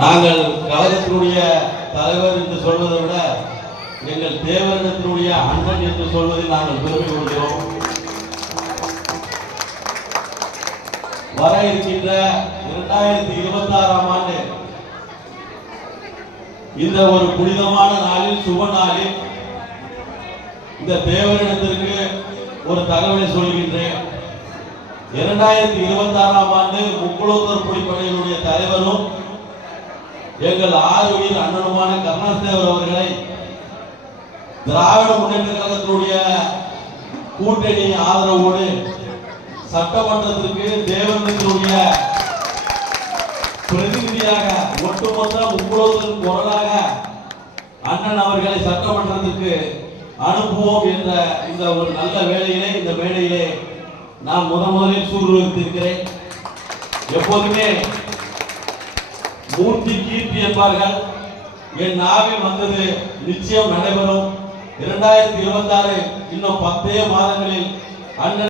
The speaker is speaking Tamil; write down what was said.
நாங்கள் கழகத்தினுடைய தலைவர் என்று சொல்வதை விட எங்கள் தேவரிடத்தினுடைய அண்ணன் என்று சொல்வதில் நாங்கள் பெருமை கொள்கிறோம். வர இருக்கின்ற 2026ஆம் ஆண்டு இந்த ஒரு புனிதமான நாளில், சுப நாளில் இந்த தேவரிடத்திற்கு ஒரு தகவலை சொல்கின்றேன். 2026ஆம் ஆண்டு முக்குளத்தூர் புலிப்படையினுடைய தலைவரும் எங்கள் ஆறுயிர் அண்ணனுமான கருணாஸ்தேவர் அவர்களை திராவிட முன்னேற்ற கழகத்தினுடைய கூட்டணி ஆதரவோடு சட்டமன்றத்திற்கு தேவரிடத்தினுடைய பிரதிநிதியாக ஒட்டுமொத்த முக்குளத்தூர் குரலாக அண்ணன் அவர்களை சட்டமன்றத்திற்கு அனுப்புவோம் என்ற இந்த ஒரு நல்ல வேளையிலே, இந்த மேடையிலே நான் முதலில் சூழ்நிலைத்திருக்கிறேன். எப்போதுமே மூர்த்தி கீர்த்தி என்பார்கள். என் நாவில் வந்தது நிச்சயம் நடைபெறும். 2026 இன்னும் 10 மாதங்களில் அண்ணன்